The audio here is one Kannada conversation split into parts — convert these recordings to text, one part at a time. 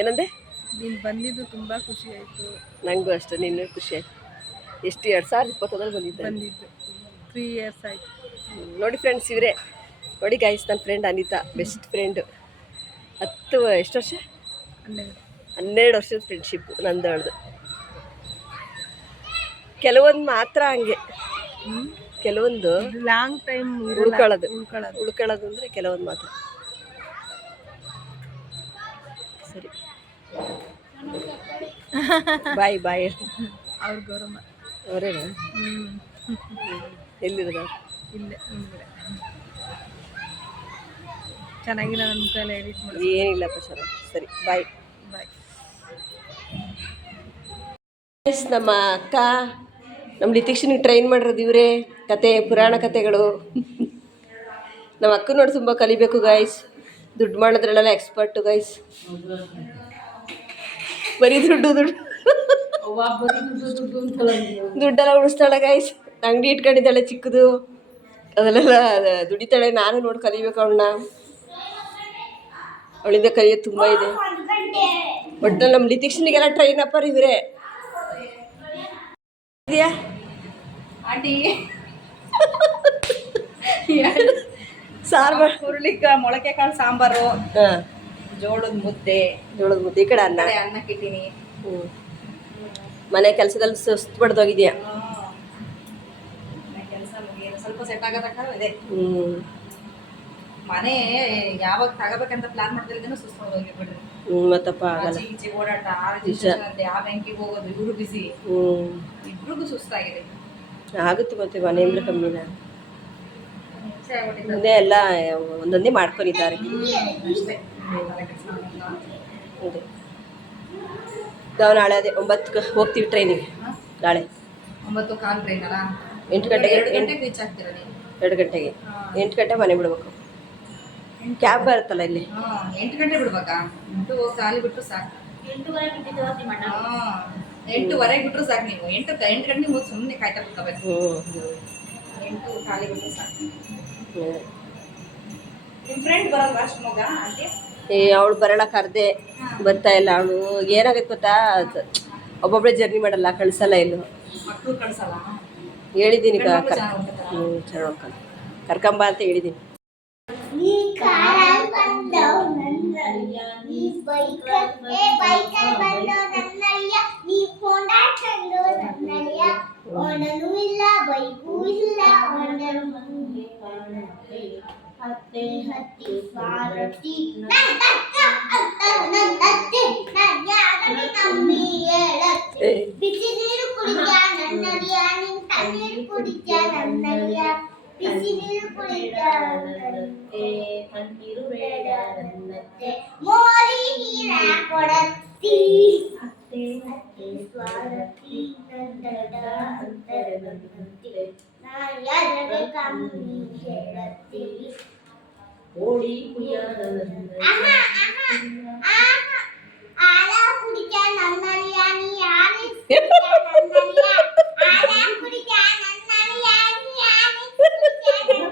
ಏನಂದೆ? ನೀನು ಬಂದಿದ್ದು ತುಂಬ ಖುಷಿ ಆಯಿತು. ನನಗೂ ಅಷ್ಟೇ ನಿನ್ನ ಖುಷಿ ಆಯ್ತು. ಎಷ್ಟು ಎರಡು ಸಾವಿರದ ಇಪ್ಪತ್ತೊಂದರಲ್ಲಿ ಬಂದಿದ್ದೆ ಬಂದಿದ್ದು. ತ್ರೀ ಇಯರ್ಸ್ ಆಯಿತು. ನೋಡಿ ಫ್ರೆಂಡ್ಸ್ ಇವರೇ. ನೋಡಿ ಗಾಯ್ಸ್ ನನ್ನ ಫ್ರೆಂಡ್ ಅನಿತಾ ಬೆಸ್ಟ್ ಫ್ರೆಂಡು ಹತ್ತು ಎಷ್ಟು ವರ್ಷ? ಹನ್ನೆರಡು. ಹನ್ನೆರಡು ವರ್ಷದ ಫ್ರೆಂಡ್ಶಿಪ್ ನಂದು ಅವಳ್ದು. ಕೆಲವೊಂದು ಮಾತ್ರ ಹಂಗೆ. ಕೆಲವೊಂದು ಲಾಂಗ್ ಟೈಮ್ ಉಳ್ಕೊಳ್ಳೋದು ಉಳ್ಕೊಳ್ಳೋದು ಉಳ್ಕೊಳ್ಳೋದು ಅಂದರೆ ಕೆಲವೊಂದು ಮಾತ್ರ. ಸರಿ. ಬಾಯ್ ಬಾಯ್. ಅವ್ರ ಗೌರಮ್ಮ. ಅವರೇನ? ಎಲ್ಲಿರೋದು? ಇಲ್ಲೇ ಮುಂದ್ಗಡೆ ಚೆನ್ನಾಗಿಲ್ಲ ನನ್ನ ಎಲ್ಲ ಎಡಿಟ್ ಮಾಡಿ ಏನಿಲ್ಲಪ್ಪ ಸರ್ ಸರಿ ಬಾಯ್. ಬಾಯ್. ನಮ್ಮ ಅಕ್ಕ ನಮ್ಮ ನಿತೀಕ್ಷನಿಗೆ ಟ್ರೈನ್ ಮಾಡಿರೋದು ಇವರೇ. ಕತೆ ಪುರಾಣ ಕತೆಗಳು. ನಮ್ಮ ಅಕ್ಕ ನೋಡಿ ತುಂಬ ಕಲಿಬೇಕು ಗಾಯ್ಸ್ ದುಡ್ಡು ಮಾಡೋದ್ರಲ್ಲೆಲ್ಲ ಎಕ್ಸ್ಪರ್ಟು ಗೈಸ್ ಬರೀ ದುಡ್ಡು ದುಡ್ಡು. ದುಡ್ಡೆಲ್ಲ ಉಳಿಸ್ತಾಳೆ ಗೈಸ್ ಅಂಗಡಿ ಇಟ್ಕೊಂಡಿದ್ದಾಳೆ ಚಿಕ್ಕದು. ಅದನ್ನೆಲ್ಲ ದುಡಿತಾಳೆ. ನಾನು ನೋಡಿ ಕಲಿಬೇಕು ಅವಳನ್ನ. ಅವಳಿಂದ ಕಲಿಯೋದು ತುಂಬ ಇದೆ. ಒಟ್ಟು ನಮ್ಮ ಲಿತಿಕ್ಷನಿಗೆಲ್ಲ ಟ್ರೈನ್ ಅಪ್ಪರ್ ಇವರೇ. ಇದೆಯಾ? ಸಾರು ಹುರುಳಿಕ ಮೊಳಕೆ ಕಾಳು ಸಾಂಬಾರು. ಜೋಳದ ಮುದ್ದೆ. ಜೋಳದ ಮುದ್ದೆ ಈ ಕಡೆ ಅನ್ನ. ಕಡೆ ಅನ್ನಕ್ಕೆ ಇಟ್ಟೀನಿ ಹ್ಞೂ ಮನೆ ಕೆಲಸದಲ್ಲಿ ಸುಸ್ತು ಬಡ್ದೋಗಿದ್ಯಾ ಕೆಲಸ ಮುಗಿಯೋದು ಸ್ವಲ್ಪ ಸೆಟ್ ಆಗೋದಕ್ಕ ಇದೆ. ಹ್ಞೂ ಮನೆ ಯಾವಾಗ ತಗೋಬೇಕಂತ ಪ್ಲಾನ್ ಮಾಡ್ತಿದ್ದೇನೆ ಸುಸ್ತು ಹೋಗಿ ಬಿಡ್ರಿ. ಹ್ಞೂ ಮತ್ತಪ್ಪ ಆಗಲ್ಲ. ಆಚೆ ಈಚೆ ಓಡಾಟ ಆ ಅಂತೆ ಆ ಬ್ಯಾಂಕಿಗೆ ಹೋಗೋದು ಇವರು ಬಿಸಿ ಹ್ಞೂ ಇಬ್ರಿಗೂ ಸುಸ್ತಾಗಿದೆ. ಆಗುತ್ತೆ ಮತ್ತೆ ಮನೆ ಅಂದ್ರೆ ಕಮ್ಮಿನ. ಮುಂದೆ ಎಲ್ಲ ಒಂದೊಂದೇ ಮಾಡ್ಕೊಂಡಿದ್ದಾರೆ. ಅಷ್ಟೇ. ಅದೇ ನಾವು ನಾಳೆ ಅದೇ ಒಂಬತ್ತು ಹೋಗ್ತೀವಿ ಟ್ರೈನಿಗೆ ನಾಳೆ. ಒಂಬತ್ತು ಕಾಲ್ ಟ್ರೈನ್ ಅಲ್ಲ? ಎಂಟು ಗಂಟೆಗೆ. ಎರಡು ಎಂಟು ಗಂಟೆಗೆ ರೀಚ್ ಆಗ್ತೀರಾ ನೀವು? ಎರಡು ಗಂಟೆಗೆ. ಎಂಟು ಗಂಟೆ ಮನೆ ಬಿಡಬೇಕು. ಕ್ಯಾಬ್ ಬರುತ್ತಲ್ಲ ಇಲ್ಲಿ? ಹಾ ಎಂಟು ಗಂಟೆ ಬಿಡ್ಬೇಕಾ? ಎಂಟು ಖಾಲಿ ಬಿಟ್ರು ಸಾಕು. ಹಾ, ಎಂಟುವರೆಗೆ ಬಿಟ್ರು ಸಾಕು ನೀವು. ಎಂಟು ಎಂಟು ಗಂಟೆ ಮುಗಿದು ಸುಮ್ಮನೆ ಕಾಯ್ತಾ ಬಿಡ್ಕೋಬೇಕು ಎಂಟು ಖಾಲಿ ಬಿಟ್ಟರು ಸಾಕು. ನಿಮ್ಮ ಫ್ರೆಂಡ್ ಬರಲ್ವಾ ಆಂಟಿ? ಏ ಅವಳು ಬರೋಣ ಕರೆದೆ ಬರ್ತಾ ಇಲ್ಲ. ಅವಳು ಏನಾಗುತ್ತೆ ಗೊತ್ತಾ? ಅದು ಒಬ್ಬೊಬ್ಬರೇ ಜರ್ನಿ ಮಾಡಲ್ಲ ಕಳಿಸಲ್ಲ ಇನ್ನು. ಹೇಳಿದ್ದೀನಿ? ಹ್ಞೂ ಚೆನ್ನಾಗಿ ನೋಡ್ಕೊಂಡು ಕರ್ಕೊಂಬ ಅಂತ ಹೇಳಿದ್ದೀನಿ. ಇಲ್ಲ ಬೈಕು ಇಲ್ಲ അദ്ദേഹത്തെ സ്വാരത്തി പിച്ചിനീര് കുടിക്കാൻ നന്നറിയാ തണ്ണീര് കുടിക്കാൻ നന്നറിയാ പിച്ചിനീര് കുടിക്കാൻ തണ്ണീര് വേടാനത്തെ മോരി നീരാ കൊടത്തി അദ്ദേഹത്തെ സ്വാരത്തി നന്ദട അന്തരനത്തിൽ നായാരുടെ കമ്മി കേളത്തി ನನ್ನತ್ತೆ ತಣ್ಣೀರು ಬೇಡ ನನ್ನತ್ತೆ ಮೋರಿ ನೀರ ಕೊಡತ್ತಿ ಅತ್ತೆ ಅತ್ತೆ ಸ್ವಾರತಿ ನಂದಡ ಅಂತರ ನನ್ನತ್ತೆ ನಾ ಯಾರನೇ ಕಮ್ಮಿ ಹೇಳತ್ತಿ ಕೋಳಿ ಕುಯ್ಯಾದ ಆಹಾ ಆಹಾ ಆಹಾ ಆಲ ಕುಡಿದ್ಯಾ ನನ್ನಯ್ಯ ನೀ ಯಾರೇ ನನ್ನಯ್ಯ ಆಲ ಕುಡಿದ್ಯಾ ನನ್ನಯ್ಯ ನೀ ಯಾರೇ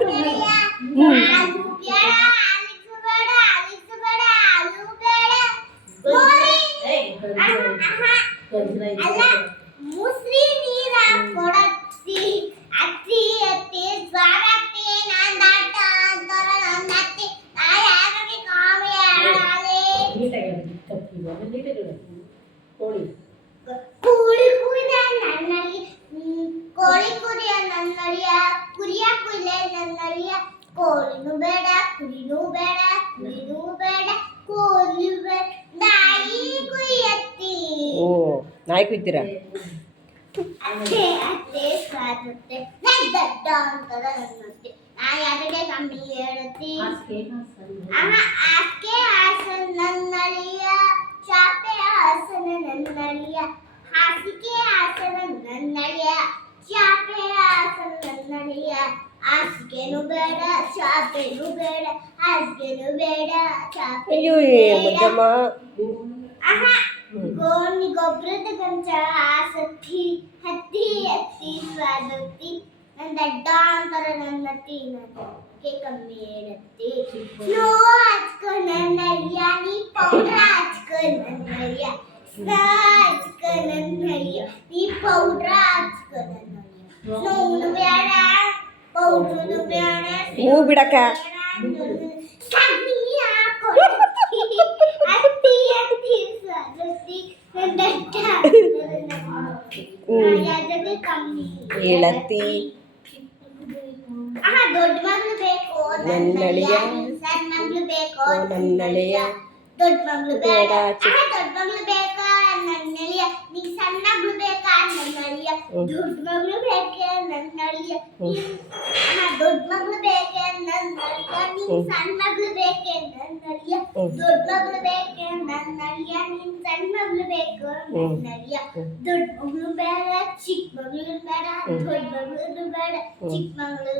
ನನ್ನಯ್ಯ ಆಲು ಬೇಡ ಆಲಿಸು ಬೇಡ ಆಲಿಸು ಬೇಡ ಆಲು ಬೇಡ ಮೋರಿ ಆಹಾ ಅಲ್ಲ ಮುಸ್ರಿ ನೀರ ಕೊಡತ್ತಿ ಹಾಸನ ನನ್ನಳಿಯ ಹಾಸಿಗೆ ಹಾಸನ ನನ್ನಳಿಯ ಚಾಪೆ ಹಾಸನ ನನ್ನಳಿಯ ಹಾಸಿಗೆನು ಬೇಡ ಚಾಪೆನು ಬೇಡ ಹಾಸಿಗೆನು ಬೇಡ ಅಯ್ಯೋ ಚಾಪೆನು ಏ ಬೇಡ ಮುದ್ದಮ್ಮ ಆಹಾ ಗೋಣಿ ಗೊಬ್ಬರದ ಗಂಜ ಆಸತ್ತಿ ಹತ್ತಿ ಹತ್ತಿ ಸ್ವಾದತ್ತಿ ನನ್ನ ದಡ್ಡ ಅಂತಾರ ನನ್ನ ಅತ್ತಿ ನನಗೆ ಕಮ್ಮಿ ಹೇಳತ್ತಿ ಸ್ನೋ ಹಚ್ಕೊ ನನ್ನ ಅಳಿಯ ನೀ ಪೌಡ್ರ ಹಚ್ಕೊ ನನ್ನ ಅಳಿಯ ಸ್ನೋ ಹಚ್ಕೊ ನನ್ನ ಅಳಿಯ ನೀ ಪೌಡ್ರ ಹಚ್ಕೊ ನನ್ನ ಅಳಿಯ ಸ್ನೋನು ಬೇಡ ಪೌಡ್ರನು ಬೇಡ ಹೂ ಬಿಡಕ ಕಮ್ಮಿ ಬೇಕು ನನ್ನಳಿಯ. ಸಣ್ಣ ಮಗಳು ಬೇಕು ನನ್ನಳೆಯ ದೊಡ್ಡ ಮಗಳು ಬೇಡ ಬೇಡ, ಚಿಕ್ಕ- ಆಹಾ ದೊಡ್ಡ ಮಗಳು ಬೇಕಾ ನನ್ನಳಿಯ ನೀ ಸಣ್ಣ ಮಗಳು ಬೇಕಾ ನನ್ನಳಿಯ ಹ್ಮ್. ದೊಡ್ಡ ಮಗಳು ಬೇಕೆ ನನ್ನಳಿಯ ಹ್ಮ್. ಆಹಾ ದೊಡ್ಡ ಮಗಳು ಬೇಕೆ ನನ್ನಳಿಯ ನೀ ಹ್ಮ್. ಸಣ್ಣ ಸಣ್ಣ ಮಗಳು ಬೇಕು ಹ್ಮ್. ದೊಡ್ಡ ಮಗಳು ಬೇಡ ಚಿಕ್ಕ ಮಗಳು ಬೇಡ. ದೊಡ್ಡ ಮಗಳು ಬೇಡ. ಚಿಕ್ಕ ಮಗಳು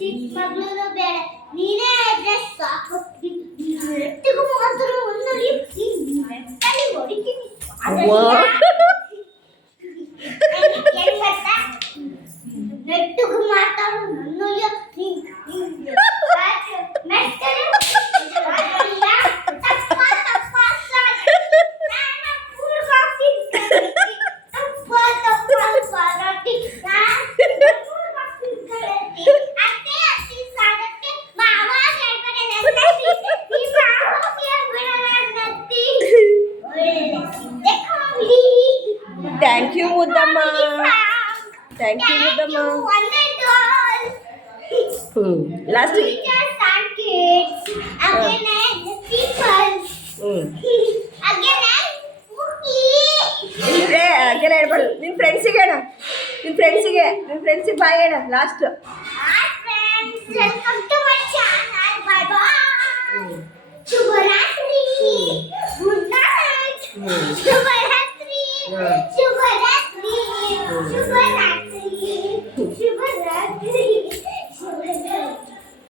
ಚಿಕ್ಕ ಮಗಳು ಬೇಡ. ನೀನೇ ಇದ್ರೆ ಸಾಕು ನೆಟ್ಟಿಗೂ ಮಾತ್ರ ಒಂದೊಡಿ ನೆಟ್ಟಲ್ಲಿ ಹೊಡಿತೀನಿ. ಹ್ಞೂ Again and cookie. ಇದ್ರೆ ಹಾಗೆಲ್ಲ ಹೇಳ್ಬಾರ್ದು ನಿನ್ನ ಫ್ರೆಂಡ್ಸಿಗೆ ಹೇಳ ನಿನ್ನ ಫ್ರೆಂಡ್ಸಿಗೆ ನಿನ್ನ ಫ್ರೆಂಡ್ಸಿಗೆ ಬಾಯ್ ಹೇಳ ಲಾಸ್ಟ್ Hi friends, welcome 你就说一。